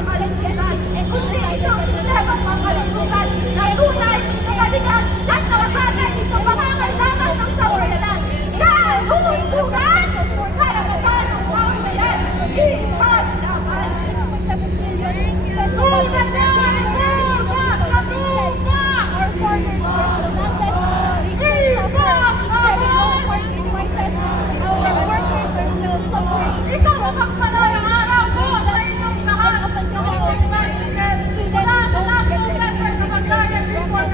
kalusugan, kundi isang sistema ng kalusugan na tunay, kabalikan at kalakaran sa pangangailangan ng sambayanan. Kalusugan! Karapatan ng pamamayan, ipaglaban! Sugat na! Our foreigners are still not less recent suffering, very low working prices. Our workers are still suffering. Ikaw ang magpalang araw mo sa inyong lahat. Up until now, students don't get their Report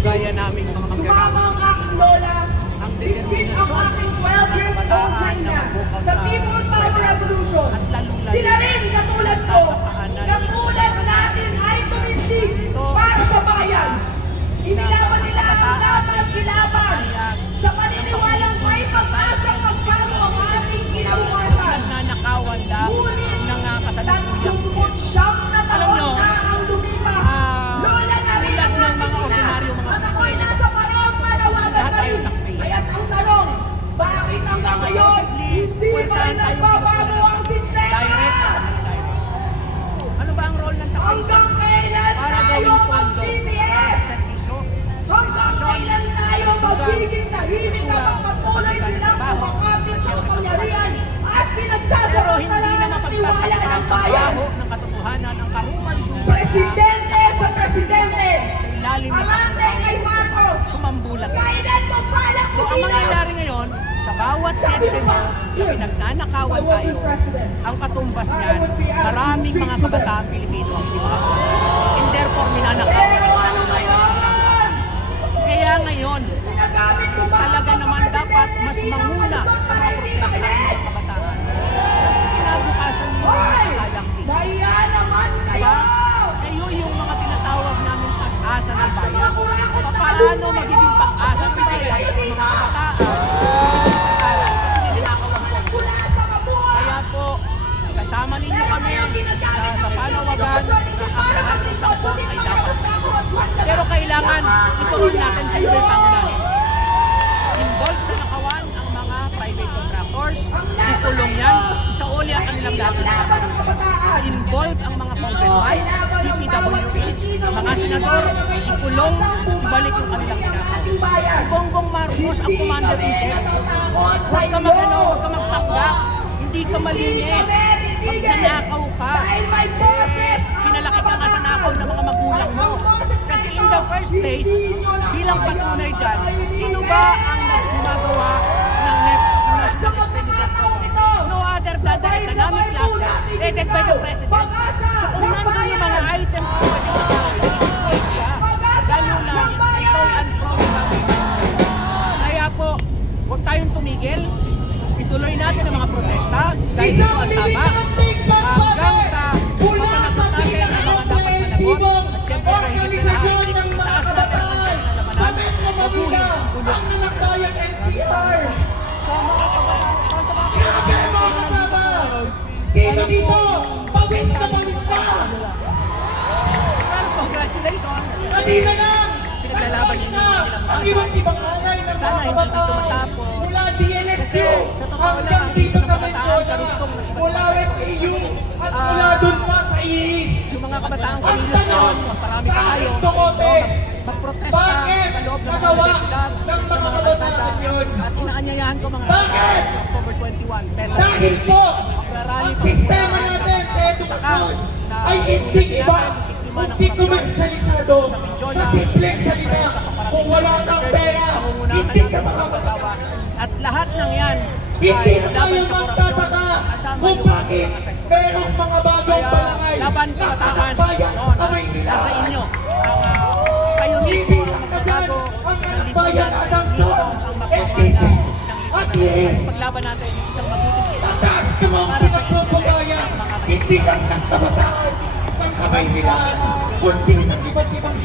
gaya naming mga Sumama manggagawa. ang aking lola. Ang Bitbit ang determinasyon aking 12 years old kabataan niya na magbukas sa People's Power Revolution. At lalong-lalo Sila rin, katulad ko, katulad natin ay tumindig para sa bayan. Inilaban nila ang dapat ilaban sa paniniwalang may pag-asang magbago ang ating kinabukasan. Nagnanakawan lang Ngunit, ng kasalukuyang 39 na Alam taon nyo, na ang lumipas. Lola na rin tulad ang ng ating mga ina. ordinaryong mga At ako'y nasa panahong manawagan Lahat pa tayo rin. taxpayer. Kaya't ang tanong, bakit hanggang ngayon hindi pa rin nagbabago ang sistema? Ano ba ang role ng taxpayer? Hanggang kailan Para tayo gawing pondo mag-CPS? sa servisyo. Hanggang kailan tayo magiging tahimik habang patuloy silang kumakapit sa kapangyarihan at Pero hindi pinagsasamantala na ng tiwala mapagtataka ng ng bayan? trabaho ng katotohanan ng karumal-dumal Presidente sa presidente, sa ilalim ng amante kay Marcos, sumambulat. kailan mo balak So ang mangyayari ngayon, sa bawat sentimo na pinagnanakawan tayo, ang katumbas niyan, maraming mga kabataang Pilipino ang hindi makakapagpalit. And therefore, ninanakawan. Pero ano ngayon? Kaya ngayon, Ginagamit mo ba talaga ang naman dapat mas presidente bilang manguna palusot sa para mga hindi protesta ng makinig? mga kabataan. Kasi kinabukasan ninyo Hoy! ang sayang din. Nahiya naman kayo! Kayo yung mga tinatawag namin pag-asa ng At bayan. mga kurakot na Paano alumni magiging mo, pag-asa ng kasabay bayan kayo ng dito. mga kabataan? Kasi Ilang ninakawan mga po. nagmula sa mabuhay! Kaya po, kasama ninyo Pero kami ngayong ginagamit sa ang panawagan edukasyon ninyo na ang para lahat ng sangkot magresolve ay din mga dapat. takot-takot. Pero kailangan ituloy natin sa iba yung kayo. pangunahin. Involved sa nakawan ang mga private contractors. Ikulong yan. Isauli ang kanilang laban. Laban ng kabataan! Involved ang mga congressman, DPWH, mga senador, ikulong, ibalik yung kanilang ginagawa. Bongbong Marcos ang commander-in-chief. Huwag ka magano, huwag ka magpanggap. Hindi ka malinis. Magnanakaw ka. Pinalaki ka nga sa nakaw ng mga magulang mo. Kasi in the first place, bilang patunay dyan, sino ba ang gumagawa ng NEP, ng National Expenditure Program? No other than the economic class headed by the President. So kung nandun yung mga items na pwede mag-i-include ka, lalo na ito ang program. Kaya po, huwag tayong tumigil. Ituloy natin ang mga protesta dahil ito ang tama hanggang sa mapanagot natin ang mga dapat managot. At siyempre, kahigit sa lahat, itaas natin ang antay na labanan, mabuhin ang bulong. So, mga kabataan, para sa mga kabataan na nandito po ngayon, Sino dito? Pabis na pabis na! Well, congratulations! Kanina lang! Pinaglalaban Pabis ninyo na! yung ilang Ang kaso. iba't ibang alay ng Sana mga hindi kabataan dito matapos. mula Kasi DLSU sa totoo lang, hanggang ang dito isang sa kabataan, Mendoza, karugtong ng iba't mula ibang FAU at mula dun pa sa IRIS. yung mga kabataang Ang kumilos tanong, ngayon, magparami pa sa tayo, aking tumote, magprotesta bakit sa loob ng mga nagawa universidad, ng sa mga mga kabataan kalsada, yun? at inaanyayahan ko mga Bakit? kabataan sa October 21, Pesa Dahil po, magrarally ang po sistema mula natin sa ng edukasyon na ay hindi iba, kundi komersyalisado sa simpleng salita. Kung wala kang pera, hindi ka makakatawa. At lahat ng yan Hindi ay na laban tayo sa korupsyon, magtataka kasama kung yung bakit mga sektor. merong mga bagong Kaya palangay laban na kabataan, kabayan no, sa Maynila. nasa inyo. Kayo mismo Hindi ang lang na dyan magbabago ang ng anak bayan lipunan, Adamson, mismo ang magpapahayag SDC, ng at lipunan. yes. Paglaban natin isang mabuting Tataas ka mga para sa pinagpapagayan, interes ng mga hindi lang ng kabataan ng kamay nila, kundi ng iba't ibang